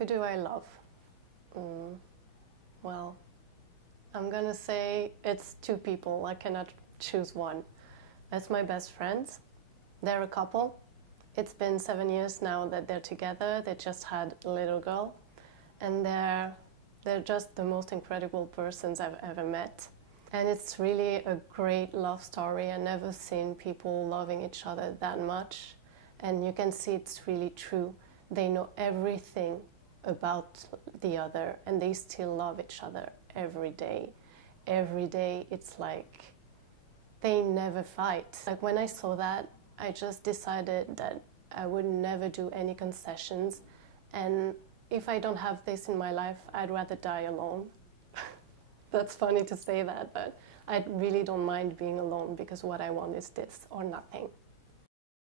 Who do I love? Well, I'm gonna say it's two people. I cannot choose one. That's my best friends. They're a couple. It's been 7 years now that they're together. They just had a little girl. And they're just the most incredible persons I've ever met. And it's really a great love story. I've never seen people loving each other that much. And you can see it's really true. They know everything about the other, and they still love each other every day. Every day it's like they never fight. Like when I saw that, I just decided that I would never do any concessions, and if I don't have this in my life, I'd rather die alone. That's funny to say that, but I really don't mind being alone because what I want is this or nothing.